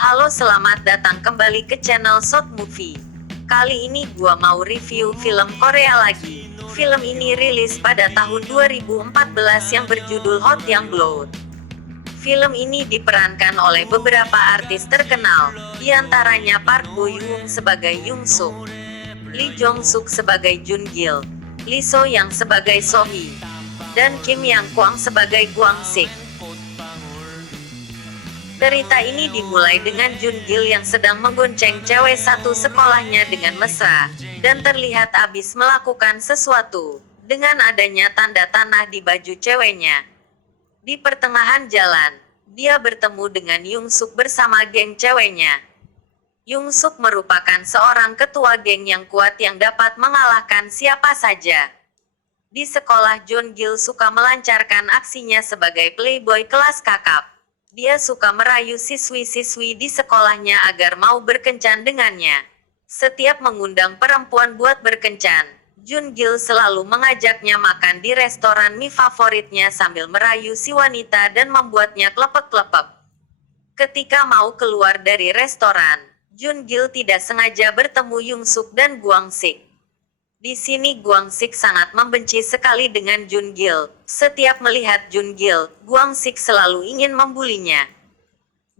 Halo, selamat datang kembali ke channel Short Movie. Kali ini gua mau review film Korea lagi. Film ini rilis pada tahun 2014 yang berjudul Hot Young Blood. Film ini diperankan oleh beberapa artis terkenal, diantaranya Park Bo Young sebagai Young Suk, Lee Jong Suk sebagai Jun Gil, Lee So Young sebagai So Hee, dan Kim Yang Kwang sebagai Gwang Sik. Cerita ini dimulai dengan Jun Gil yang sedang menggonceng cewek satu sekolahnya dengan mesra, dan terlihat habis melakukan sesuatu, dengan adanya tanda tanah di baju ceweknya. Di pertengahan jalan, dia bertemu dengan Young Suk bersama geng ceweknya. Young Suk merupakan seorang ketua geng yang kuat yang dapat mengalahkan siapa saja. Di sekolah, Jun Gil suka melancarkan aksinya sebagai playboy kelas kakap. Dia suka merayu siswi-siswi di sekolahnya agar mau berkencan dengannya. Setiap mengundang perempuan buat berkencan, Jun Gil selalu mengajaknya makan di restoran mie favoritnya sambil merayu si wanita dan membuatnya klepek-klepek. Ketika mau keluar dari restoran, Jun Gil tidak sengaja bertemu Young Suk dan Gwang Sik. Di sini Gwang Sik sangat membenci sekali dengan Jun Gil. Setiap melihat Jun Gil, Gwang Sik selalu ingin membulinya.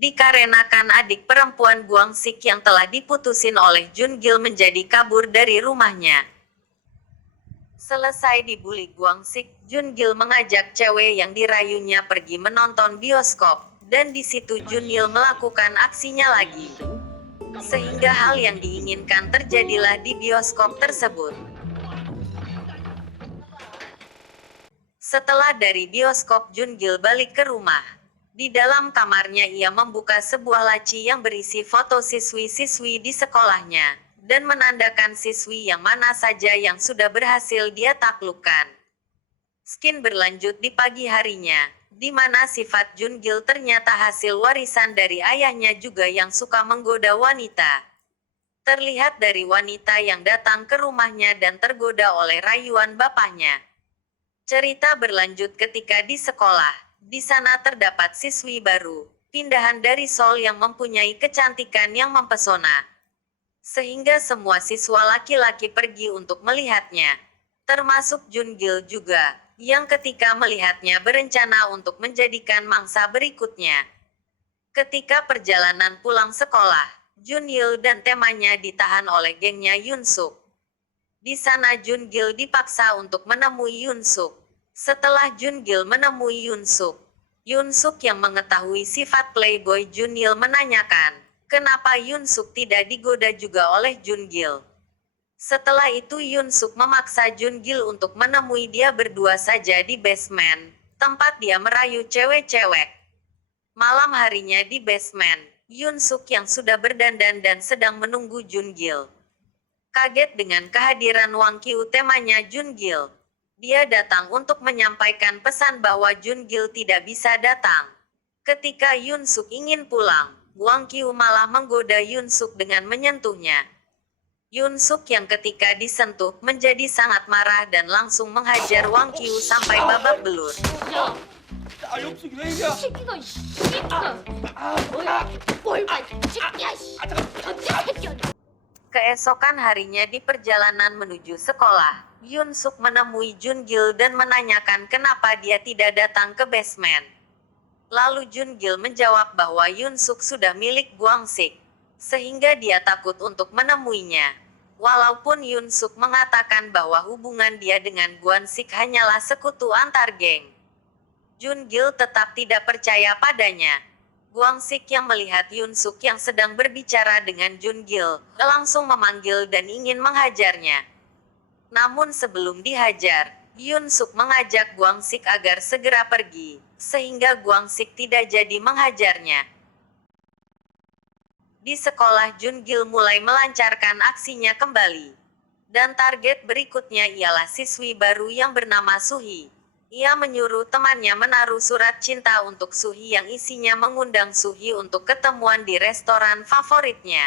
Dikarenakan adik perempuan Gwang Sik yang telah diputusin oleh Jun Gil menjadi kabur dari rumahnya. Selesai dibully Gwang Sik, Jun Gil mengajak cewek yang dirayunya pergi menonton bioskop, dan di situ Jun Gil melakukan aksinya lagi. Sehingga hal yang diinginkan terjadilah di bioskop tersebut. Setelah dari bioskop, Jun Gil balik ke rumah. Di dalam kamarnya ia membuka sebuah laci yang berisi foto siswi-siswi di sekolahnya, dan menandakan siswi yang mana saja yang sudah berhasil dia taklukkan. Skin berlanjut di pagi harinya, di mana sifat Jun Gil ternyata hasil warisan dari ayahnya juga yang suka menggoda wanita. Terlihat dari wanita yang datang ke rumahnya dan tergoda oleh rayuan bapaknya. Cerita berlanjut ketika di sekolah. Di sana terdapat siswi baru, pindahan dari Seoul yang mempunyai kecantikan yang mempesona. Sehingga semua siswa laki-laki pergi untuk melihatnya. Termasuk Jun Gil juga, yang ketika melihatnya berencana untuk menjadikan mangsa berikutnya. Ketika perjalanan pulang sekolah, Jun Gil dan temannya ditahan oleh gengnya Young Suk. Di sana Jun Gil dipaksa untuk menemui Young Suk. Setelah Jun Gil menemui Young Suk yang mengetahui sifat playboy Jun Gil menanyakan, kenapa Young Suk tidak digoda juga oleh Jun Gil. Setelah itu Young Suk memaksa Jun Gil untuk menemui dia berdua saja di basement, tempat dia merayu cewek-cewek. Malam harinya di basement, Young Suk yang sudah berdandan dan sedang menunggu Jun Gil. Kaget dengan kehadiran Wang Kyu, temannya Jun Gil. Dia datang untuk menyampaikan pesan bahwa Jun Gil tidak bisa datang. Ketika Young Suk ingin pulang, Wang Kyu malah menggoda Young Suk dengan menyentuhnya. Young Suk yang ketika disentuh menjadi sangat marah dan langsung menghajar Wang Kyu sampai babak belur. 영숙이 왜 이래? 새끼가 이 새끼가 뭘 봐, 이 새끼야, 씨. 전체 새끼야. Keesokan harinya di perjalanan menuju sekolah, Young Suk menemui Jun Gil dan menanyakan kenapa dia tidak datang ke basement. Lalu Jun Gil menjawab bahwa Young Suk sudah milik Gwang Sik, sehingga dia takut untuk menemuinya. Walaupun Young Suk mengatakan bahwa hubungan dia dengan Gwang Sik hanyalah sekutu antar geng, Jun Gil tetap tidak percaya padanya. Gwang Sik yang melihat Young Suk yang sedang berbicara dengan Jun Gil, langsung memanggil dan ingin menghajarnya. Namun sebelum dihajar, Young Suk mengajak Gwang Sik agar segera pergi, sehingga Gwang Sik tidak jadi menghajarnya. Di sekolah Jun Gil mulai melancarkan aksinya kembali. Dan target berikutnya ialah siswi baru yang bernama Suhi. Ia menyuruh temannya menaruh surat cinta untuk Suhi yang isinya mengundang Suhi untuk ketemuan di restoran favoritnya.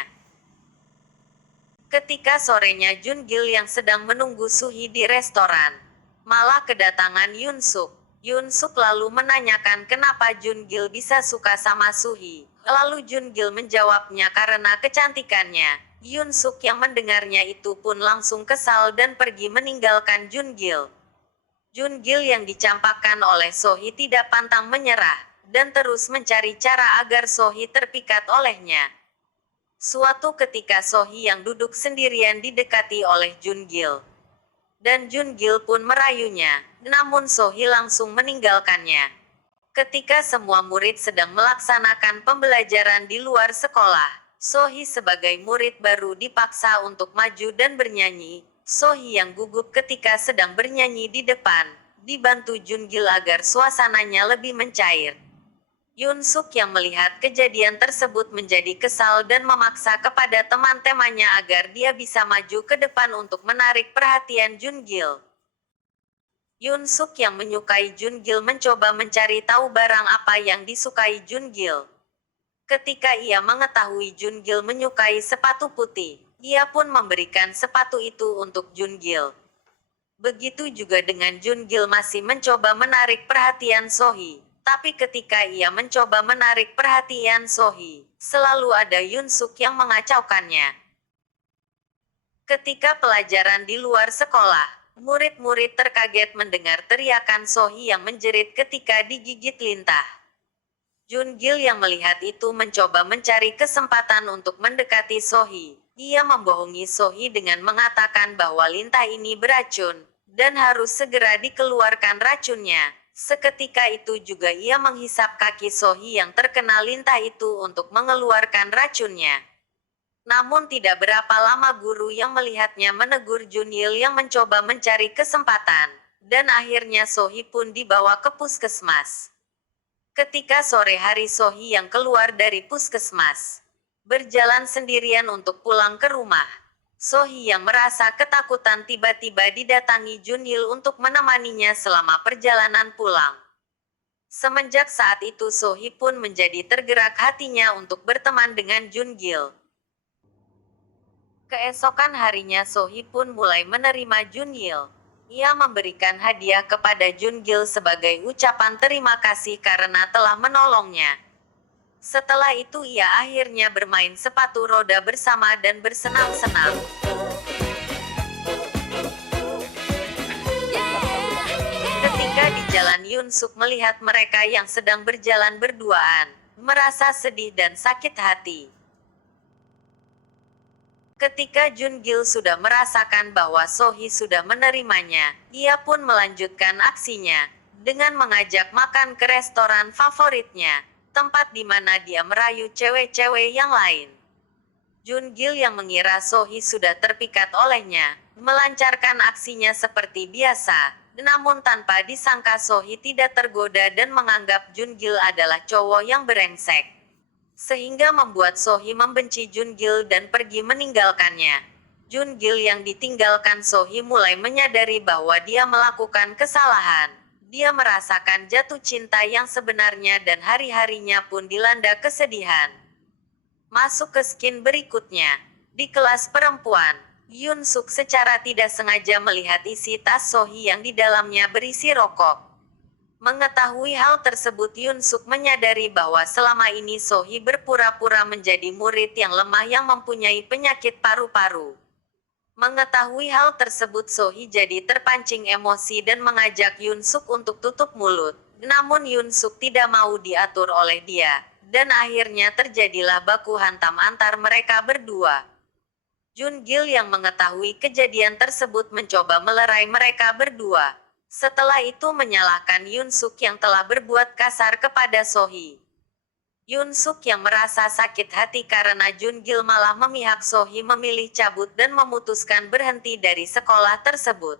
Ketika sorenya Jun Gil yang sedang menunggu Suhi di restoran, malah kedatangan Young Suk. Yoon Suk lalu menanyakan kenapa Jun Gil bisa suka sama Suhi. Lalu Jun Gil menjawabnya karena kecantikannya. Yoon Suk yang mendengarnya itu pun langsung kesal dan pergi meninggalkan Jun Gil. Jun Gil yang dicampakkan oleh Sohee tidak pantang menyerah, dan terus mencari cara agar Sohee terpikat olehnya. Suatu ketika Sohee yang duduk sendirian didekati oleh Jun Gil. Dan Jun Gil pun merayunya, namun Sohee langsung meninggalkannya. Ketika semua murid sedang melaksanakan pembelajaran di luar sekolah, Sohee sebagai murid baru dipaksa untuk maju dan bernyanyi. Sohee yang gugup ketika sedang bernyanyi di depan, dibantu Jun Gil agar suasananya lebih mencair. Yoon Suk yang melihat kejadian tersebut menjadi kesal dan memaksa kepada teman-temannya agar dia bisa maju ke depan untuk menarik perhatian Jun Gil. Yoon Suk yang menyukai Jun Gil mencoba mencari tahu barang apa yang disukai Jun Gil. Ketika ia mengetahui Jun Gil menyukai sepatu putih, ia pun memberikan sepatu itu untuk Jun Gil. Begitu juga dengan Jun Gil masih mencoba menarik perhatian Sohee. Tapi ketika ia mencoba menarik perhatian Sohee, selalu ada Yoon Suk yang mengacaukannya. Ketika pelajaran di luar sekolah, murid-murid terkaget mendengar teriakan Sohee yang menjerit ketika digigit lintah. Jun Gil yang melihat itu mencoba mencari kesempatan untuk mendekati Sohee. Ia membohongi Sohee dengan mengatakan bahwa lintah ini beracun, dan harus segera dikeluarkan racunnya. Seketika itu juga ia menghisap kaki Sohee yang terkena lintah itu untuk mengeluarkan racunnya. Namun tidak berapa lama guru yang melihatnya menegur Junil yang mencoba mencari kesempatan, dan akhirnya Sohee pun dibawa ke puskesmas. Ketika sore hari Sohee yang keluar dari puskesmas, berjalan sendirian untuk pulang ke rumah. Sohee yang merasa ketakutan tiba-tiba didatangi Junil untuk menemaninya selama perjalanan pulang. Semenjak saat itu Sohee pun menjadi tergerak hatinya untuk berteman dengan Jun Gil. Keesokan harinya Sohee pun mulai menerima Jun Gil. Ia memberikan hadiah kepada Jun Gil sebagai ucapan terima kasih karena telah menolongnya. Setelah itu ia akhirnya bermain sepatu roda bersama dan bersenang-senang. Ketika di jalan Yoon Suk melihat mereka yang sedang berjalan berduaan, merasa sedih dan sakit hati. Ketika Jun Gil sudah merasakan bahwa Sohee sudah menerimanya, ia pun melanjutkan aksinya, dengan mengajak makan ke restoran favoritnya. Tempat di mana dia merayu cewek-cewek yang lain. Jun Gil yang mengira Sohee sudah terpikat olehnya, melancarkan aksinya seperti biasa, namun tanpa disangka Sohee tidak tergoda dan menganggap Jun Gil adalah cowok yang brengsek. Sehingga membuat Sohee membenci Jun Gil dan pergi meninggalkannya. Jun Gil yang ditinggalkan Sohee mulai menyadari bahwa dia melakukan kesalahan. Dia merasakan jatuh cinta yang sebenarnya dan hari-harinya pun dilanda kesedihan. Masuk ke scene berikutnya. Di kelas perempuan, Yoon Suk secara tidak sengaja melihat isi tas Sohee yang di dalamnya berisi rokok. Mengetahui hal tersebut Yoon Suk menyadari bahwa selama ini Sohee berpura-pura menjadi murid yang lemah yang mempunyai penyakit paru-paru. Mengetahui hal tersebut Sohee jadi terpancing emosi dan mengajak Yoon Suk untuk tutup mulut. Namun Yoon Suk tidak mau diatur oleh dia, dan akhirnya terjadilah baku hantam antar mereka berdua. Jun Gil yang mengetahui kejadian tersebut mencoba melerai mereka berdua. Setelah itu menyalahkan Yoon Suk yang telah berbuat kasar kepada Sohee. Yoon Suk yang merasa sakit hati karena Jun Gil malah memihak Sohee memilih cabut dan memutuskan berhenti dari sekolah tersebut.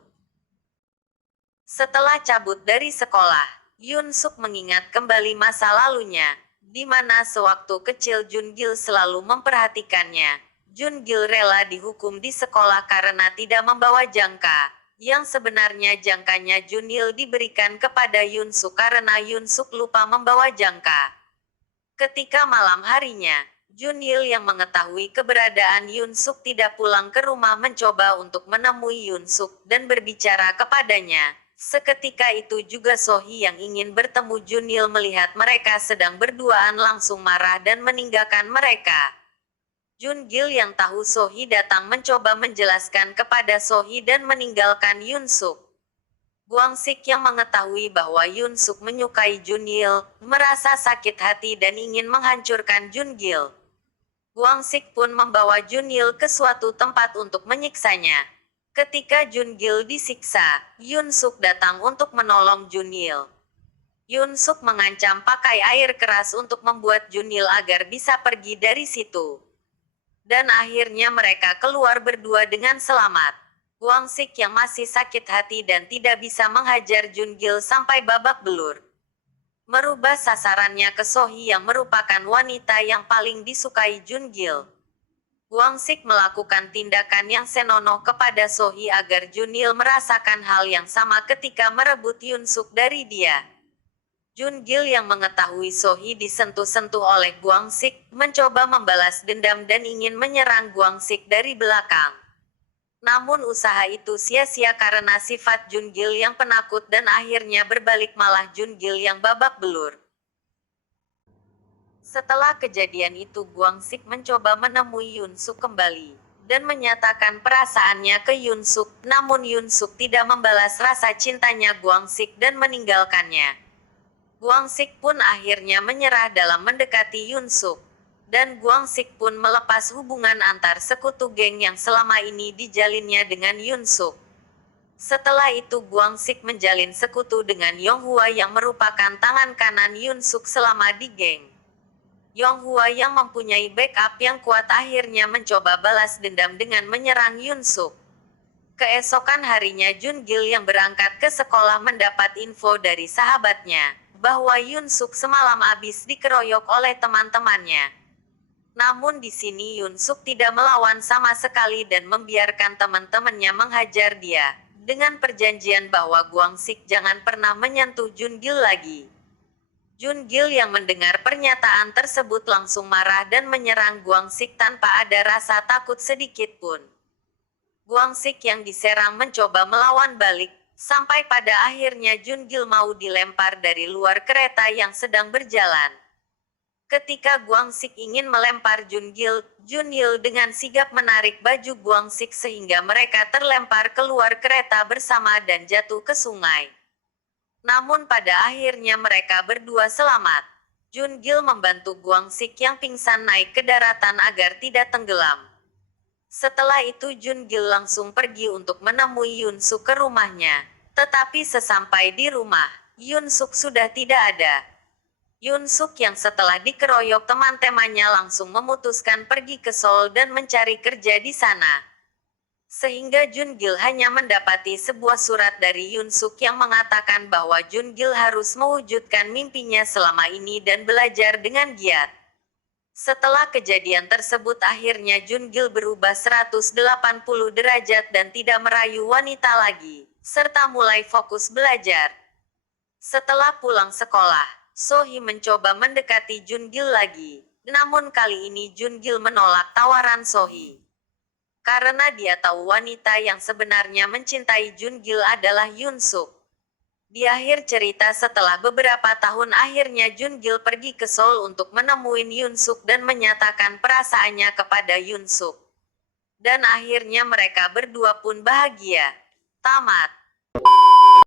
Setelah cabut dari sekolah, Yoon Suk mengingat kembali masa lalunya, di mana sewaktu kecil Jun Gil selalu memperhatikannya. Jun Gil rela dihukum di sekolah karena tidak membawa jangka, yang sebenarnya jangkanya Jun Gil diberikan kepada Yoon Suk karena Yoon Suk lupa membawa jangka. Ketika malam harinya, Jun Gil yang mengetahui keberadaan Yoon Suk tidak pulang ke rumah mencoba untuk menemui Yoon Suk dan berbicara kepadanya. Seketika itu juga Sohee yang ingin bertemu Junil melihat mereka sedang berduaan langsung marah dan meninggalkan mereka. Jungil yang tahu Sohee datang mencoba menjelaskan kepada Sohee dan meninggalkan Yunsuk. Guangsik yang mengetahui bahwa Yunsuk menyukai Junil, merasa sakit hati dan ingin menghancurkan Jungil. Guangsik pun membawa Junil ke suatu tempat untuk menyiksanya. Ketika Jungil disiksa, Yunsuk datang untuk menolong Junil. Yunsuk mengancam pakai air keras untuk membuat Junil agar bisa pergi dari situ. Dan akhirnya mereka keluar berdua dengan selamat. Guangsik yang masih sakit hati dan tidak bisa menghajar Jungil sampai babak belur. Merubah sasarannya ke Sohee yang merupakan wanita yang paling disukai Jungil. Guangsik melakukan tindakan yang senonoh kepada Sohee agar Junil merasakan hal yang sama ketika merebut Yunsuk dari dia. Jungil yang mengetahui Sohee disentuh-sentuh oleh Guangsik, mencoba membalas dendam dan ingin menyerang Guangsik dari belakang. Namun usaha itu sia-sia karena sifat Jungil yang penakut dan akhirnya berbalik malah Jungil yang babak belur. Setelah kejadian itu Guangsik mencoba menemui Yunsuk kembali, dan menyatakan perasaannya ke Yunsuk, namun Yunsuk tidak membalas rasa cintanya Guangsik dan meninggalkannya. Guangsik pun akhirnya menyerah dalam mendekati Yunsuk. Dan Guangsik pun melepas hubungan antar sekutu geng yang selama ini dijalinnya dengan Yunsuk. Setelah itu Guangsik menjalin sekutu dengan Yonghua yang merupakan tangan kanan Yunsuk selama di geng. Yonghua yang mempunyai backup yang kuat akhirnya mencoba balas dendam dengan menyerang Yunsuk. Keesokan harinya Jungil yang berangkat ke sekolah mendapat info dari sahabatnya, bahwa Yunsuk semalam habis dikeroyok oleh teman-temannya. Namun di sini Yunsuk tidak melawan sama sekali dan membiarkan teman-temannya menghajar dia, dengan perjanjian bahwa Guangsik jangan pernah menyentuh Jungil lagi. Jungil yang mendengar pernyataan tersebut langsung marah dan menyerang Guangsik tanpa ada rasa takut sedikit pun. Guangsik yang diserang mencoba melawan balik, sampai pada akhirnya Jungil mau dilempar dari luar kereta yang sedang berjalan. Ketika Guangsik ingin melempar Jungil, Junil dengan sigap menarik baju Guangsik sehingga mereka terlempar keluar kereta bersama dan jatuh ke sungai. Namun pada akhirnya mereka berdua selamat. Jungil membantu Guangsik yang pingsan naik ke daratan agar tidak tenggelam. Setelah itu Jungil langsung pergi untuk menemui Yunsuk ke rumahnya. Tetapi sesampai di rumah, Yunsuk sudah tidak ada. Yunsuk yang setelah dikeroyok teman-temannya langsung memutuskan pergi ke Seoul dan mencari kerja di sana. Sehingga Jungil hanya mendapati sebuah surat dari Yunsuk yang mengatakan bahwa Jungil harus mewujudkan mimpinya selama ini dan belajar dengan giat. Setelah kejadian tersebut akhirnya Jungil berubah 180 derajat dan tidak merayu wanita lagi, serta mulai fokus belajar. Setelah pulang sekolah, Sohee mencoba mendekati Jungil lagi, namun kali ini Jungil menolak tawaran Sohee. Karena dia tahu wanita yang sebenarnya mencintai Jungil adalah Yunsuk. Di akhir cerita setelah beberapa tahun akhirnya Jungil pergi ke Seoul untuk menemui Yunsuk dan menyatakan perasaannya kepada Yunsuk. Dan akhirnya mereka berdua pun bahagia. Tamat.